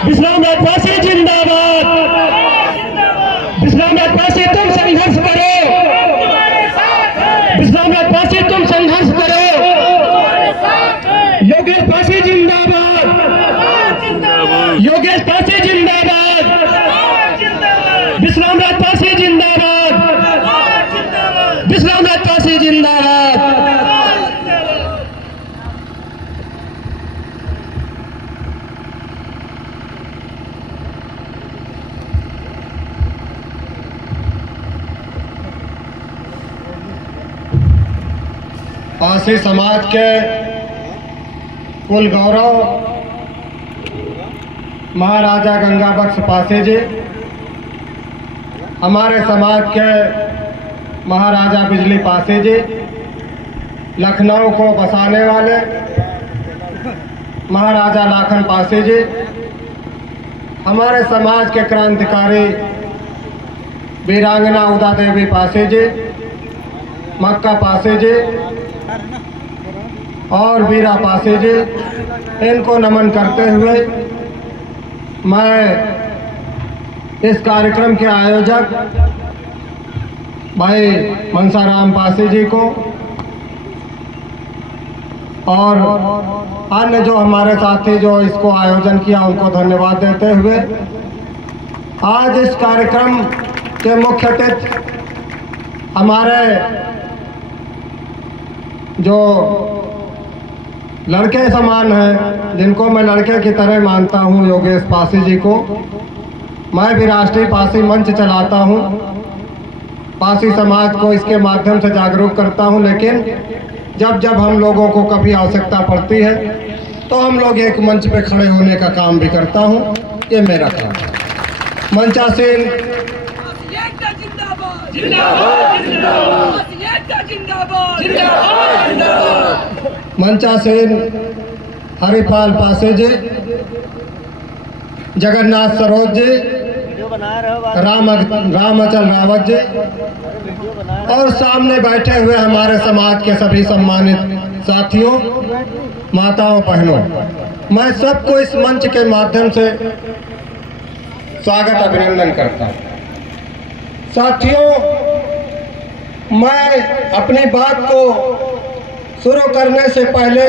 विश्रामराज पासी जिंदाबाद। विश्रामराज पासी तुम संघर्ष करो, विश्रामराज पासी तुम संघर्ष करो। योगेश पासी जिंदाबाद, योगेश पासी जिंदाबाद, विश्रामराज पासी जिंदाबाद, विश्रामराज पासी जिंदाबाद। पासी समाज के कुल गौरव महाराजा गंगाबख्श पासी जी, हमारे समाज के महाराजा बिजली पासी जी, लखनऊ को बसाने वाले महाराजा लाखन पासी जी, हमारे समाज के क्रांतिकारी वीरांगना उदा देवी पासी जी, मक्का पासी जी और वीरा पासी जी, इनको नमन करते हुए मैं इस कार्यक्रम के आयोजक भाई मनसाराम पासी जी को और अन्य जो हमारे साथी जो इसको आयोजन किया उनको धन्यवाद देते हुए आज इस कार्यक्रम के मुख्य अतिथि हमारे जो लड़के समान हैं, जिनको मैं लड़के की तरह मानता हूं, योगेश पासी जी को मैं भी राष्ट्रीय पासी मंच चलाता हूं, पासी समाज को इसके माध्यम से जागरूक करता हूं। लेकिन जब जब हम लोगों को कभी आवश्यकता पड़ती है तो हम लोग एक मंच पे खड़े होने का काम भी करता हूं, ये मेरा काम है। मंचासीन मंचासीन हरिपाल पासी जी, जगन्नाथ सरोज जी, रामअचल रावत जी और सामने बैठे हुए हमारे समाज के सभी सम्मानित साथियों, माताओं, बहनों, मैं सबको इस मंच के माध्यम से स्वागत अभिनंदन करता हूं। साथियों, मैं अपनी बात को शुरू करने से पहले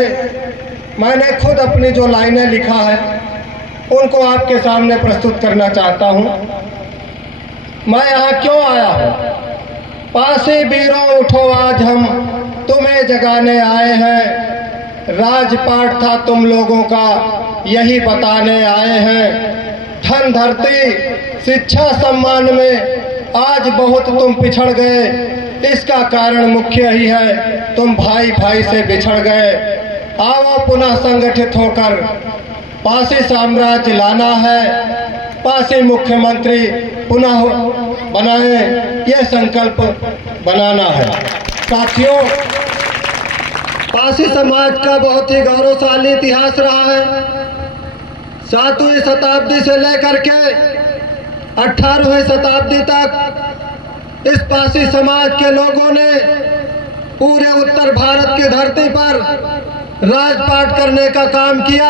मैंने खुद अपनी जो लाइनें लिखा है उनको आपके सामने प्रस्तुत करना चाहता हूं। मैं यहाँ क्यों आया हूँ? पासी वीरों उठो आज हम तुम्हें जगाने आए हैं, राजपाट था तुम लोगों का यही बताने आए हैं। धन धरती शिक्षा सम्मान में आज बहुत तुम पिछड़ गए, इसका कारण मुख्य ही है तुम भाई भाई से बिछड़ गए। आओ पुनः संगठित होकर पासी साम्राज्य लाना है, पासी मुख्यमंत्री पुनः बनाएं, यह संकल्प बनाना है। साथियों, पासी समाज का बहुत ही गौरवशाली इतिहास रहा है। 7वीं शताब्दी से लेकर के 18वीं शताब्दी तक इस पासी समाज के लोगों ने पूरे उत्तर भारत की धरती पर राजपाट करने का काम किया।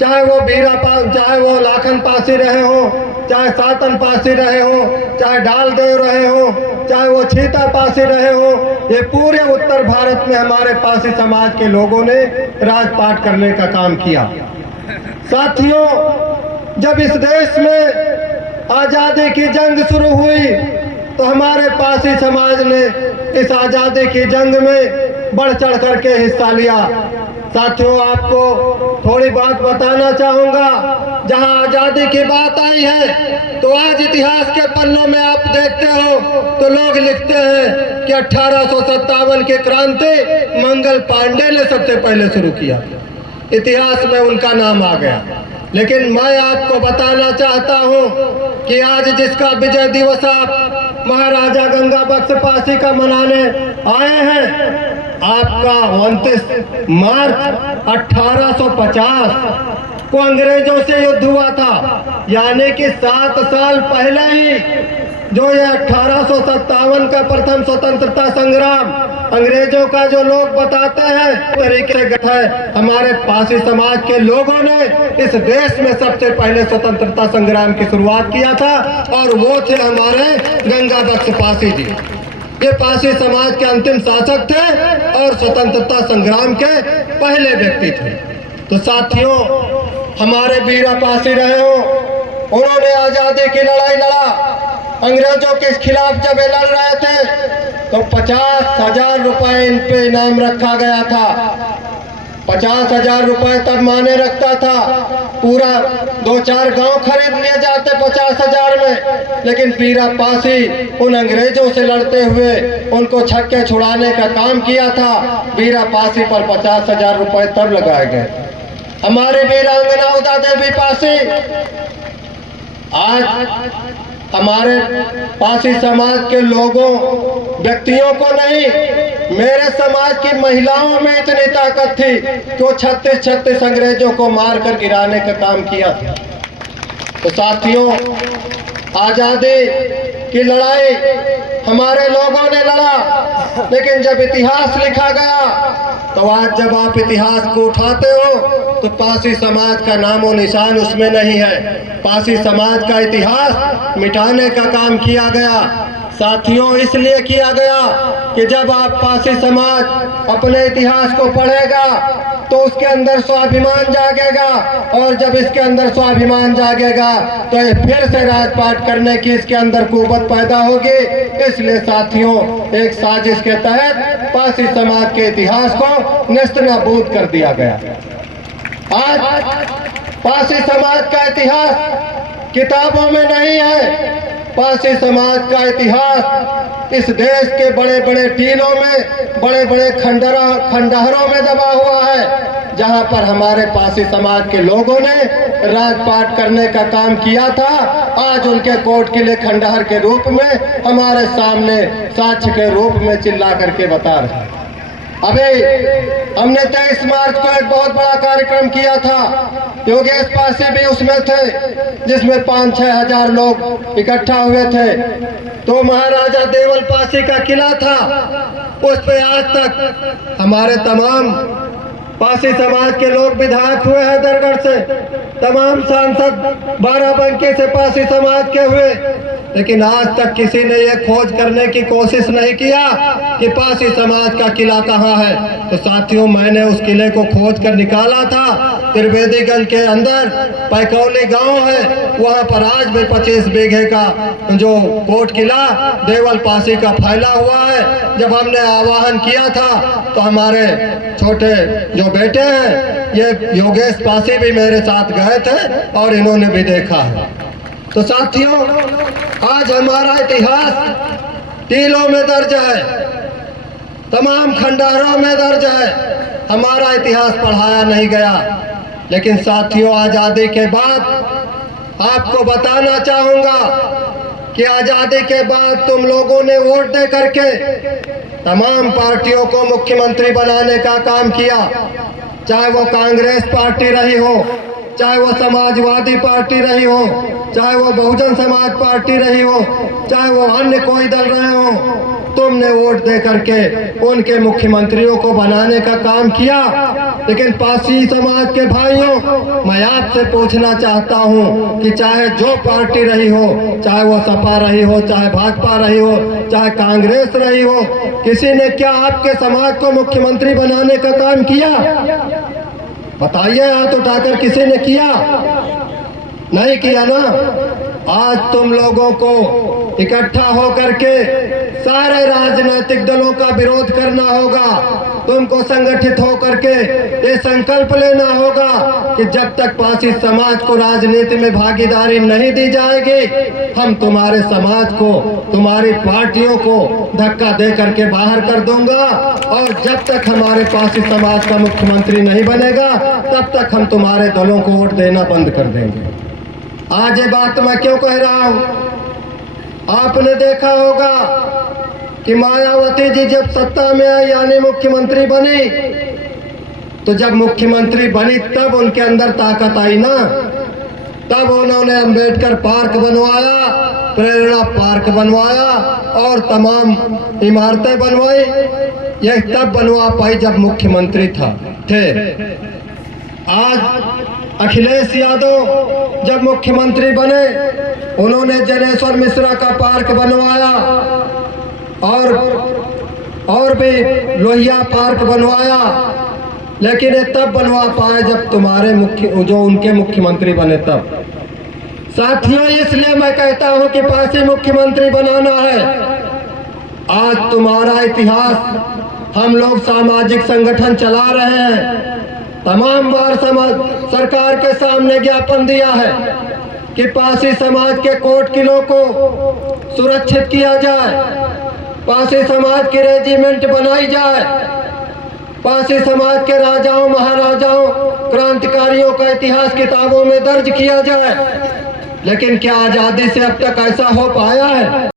चाहे वो चाहे वो लाखन पासी रहे हो, चाहे सातन पासी रहे हो, चाहे डालदेव रहे हो, चाहे वो छीता पासी रहे हो, ये पूरे उत्तर भारत में हमारे पासी समाज के लोगों ने राजपाट करने का काम किया। साथियों, जब इस देश में आज़ादी की जंग शुरू हुई तो हमारे पासी समाज ने इस आज़ादी की जंग में बढ़ चढ़ करके हिस्सा लिया। साथियों, आपको थोड़ी बात बताना चाहूँगा। जहाँ आज़ादी की बात आई है तो आज इतिहास के पन्नों में आप देखते हो तो लोग लिखते हैं कि 1857 की क्रांति मंगल पांडे ने सबसे पहले शुरू किया, इतिहास में उनका नाम आ गया। लेकिन मैं आपको बताना चाहता हूं कि आज जिसका विजय दिवस आप महाराजा गंगाबख्श पासी का मनाने आए हैं, आपका 29 मार्च 1850 को अंग्रेजों से युद्ध हुआ था, यानी कि 7 साल पहले ही जो ये 1857 का प्रथम स्वतंत्रता संग्राम अंग्रेजों का जो लोग बताते हैं तरीके से है, हमारे पासी समाज के लोगों ने इस देश में सबसे पहले स्वतंत्रता संग्राम की शुरुआत किया था और वो थे हमारे गंगा बख्श पासी जी। ये पासी समाज के अंतिम शासक थे और स्वतंत्रता संग्राम के पहले व्यक्ति थे। तो साथियों, हमारे वीरा पासी रहे हो, उन्होंने आजादी की लड़ाई लड़ा। अंग्रेजों के खिलाफ जब ये लड़ रहे थे तो 50,000 रुपए इन पे इनाम रखा गया था। 50,000 रुपए तब माने रखता था, पूरा 2-4 गांव खरीद लिए जाते 50,000 में। लेकिन वीरा पासी उन अंग्रेजों से लड़ते हुए उनको छक्के छुड़ाने का काम किया था। वीरा पासी पर 50,000 रुपए तब लगाए गए। हमारे वीरांगना उदा देवी पासी आज हमारे पासी समाज के लोगों व्यक्तियों को नहीं, मेरे समाज की महिलाओं में इतनी ताकत थी कि वो 36 अंग्रेजों को मारकर गिराने का काम किया। तो साथियों, आजादी की लड़ाई हमारे लोगों ने लड़ा, लेकिन जब इतिहास लिखा गया तो आज जब आप इतिहास को उठाते हो तो पासी समाज का नामो निशान उसमें नहीं है। पासी समाज का इतिहास मिटाने का काम किया गया। साथियों, इसलिए किया गया कि जब आप पासी समाज अपने इतिहास को पढ़ेगा तो उसके अंदर स्वाभिमान जागेगा, और जब इसके अंदर स्वाभिमान जागेगा तो ये फिर से राजपाट करने की इसके अंदर कुव्वत पैदा होगी। इसलिए साथियों, एक साजिश के तहत पासी समाज के इतिहास को नेस्तनाबूद कर दिया गया। आज पासी समाज का इतिहास किताबों में नहीं है। पासी समाज का इतिहास इस देश के बड़े बड़े टीलों में, बड़े बड़े खंडहरों में दबा हुआ है, जहां पर हमारे पासी समाज के लोगों ने राजपाट करने का काम किया था। आज उनके कोट किले खंडहर के रूप में हमारे सामने साक्ष्य के रूप में चिल्ला करके बता रहे हैं। अभी हमने 23 मार्च को एक बहुत बड़ा कार्यक्रम किया था, योगेश पासी भी उसमें थे, जिसमें 5-6 हजार लोग इकट्ठा हुए थे। तो महाराजा देवल पासी का किला था, उस पे आज तक हमारे तमाम पासी समाज के लोग विधायक हुए हैं दरगढ़ से, तमाम सांसद बाराबंकी से पासी समाज के हुए, लेकिन आज तक किसी ने यह खोज करने की कोशिश नहीं किया कि पासी समाज का किला कहाँ है। तो साथियों, मैंने उस किले को खोज कर निकाला था। त्रिवेदीगंज के अंदर पैकौली गांव है, वहां पर आज भी 25 बीघे का जो कोट किला देवल पासी का फैला हुआ है। जब हमने आह्वान किया था तो हमारे छोटे जो बेटे हैं, ये योगेश पासी भी मेरे साथ गए थे और इन्होंने भी देखा है। तो साथियों, आज हमारा इतिहास टीलों में दर्ज है, तमाम खंडहरों में दर्ज है, हमारा इतिहास पढ़ाया नहीं गया। लेकिन साथियों, आज़ादी के बाद आपको बताना चाहूँगा कि आज़ादी के बाद तुम लोगों ने वोट दे करके तमाम पार्टियों को मुख्यमंत्री बनाने का काम किया, चाहे वो कांग्रेस पार्टी रही हो, चाहे वो समाजवादी पार्टी रही हो, चाहे वो बहुजन समाज पार्टी रही हो, चाहे वो अन्य कोई दल रहे हो। तुमने वोट दे करके उनके मुख्यमंत्रियों को बनाने का काम किया। लेकिन पासी समाज के भाइयों, मैं आपसे पूछना चाहता हूं कि चाहे जो पार्टी रही हो, चाहे वो सपा रही हो, चाहे भाजपा रही हो, चाहे कांग्रेस रही हो, किसी ने क्या आपके समाज को मुख्यमंत्री बनाने का काम किया? बताइए, हाथ उठाकर किसी ने किया? नहीं किया ना। आज तुम लोगों को इकट्ठा होकर के सारे राजनीतिक दलों का विरोध करना होगा। तुमको संगठित होकर के ये संकल्प लेना होगा कि जब तक पासी समाज को राजनीति में भागीदारी नहीं दी जाएगी, हम तुम्हारे समाज को, तुम्हारी पार्टियों को धक्का दे करके बाहर कर दूंगा। और जब तक हमारे पासी समाज का मुख्यमंत्री नहीं बनेगा, तब तक हम तुम्हारे दलों को वोट देना बंद कर देंगे। आज ये बात मैं क्यों कह रहा हूं? आपने देखा होगा कि मायावती जी जब सत्ता में आई, यानी मुख्यमंत्री बनी, तो जब मुख्यमंत्री बनी तब उनके अंदर ताकत आई ना। तब उन्होंने अंबेडकर पार्क बनवाया, प्रेरणा पार्क बनवाया और तमाम इमारतें बनवाई। यह तब बनवा पाई जब मुख्यमंत्री थे। आज अखिलेश यादव जब मुख्यमंत्री बने, उन्होंने जनेश्वर मिश्रा का पार्क बनवाया और भी लोहिया पार्क बनवाया, लेकिन ये तब बनवा पाए जब उनके मुख्यमंत्री बने तब। साथियों, इसलिए मैं कहता हूं कि पासी मुख्यमंत्री बनाना है। आज तुम्हारा इतिहास, हम लोग सामाजिक संगठन चला रहे हैं, तमाम बार सरकार के सामने ज्ञापन दिया है कि पासी समाज के कोर्ट किलों को सुरक्षित किया जाए, पासी समाज की रेजिमेंट बनाई जाए, पासी समाज के राजाओं महाराजाओं क्रांतिकारियों का इतिहास किताबों में दर्ज किया जाए। लेकिन क्या आजादी से अब तक ऐसा हो पाया है?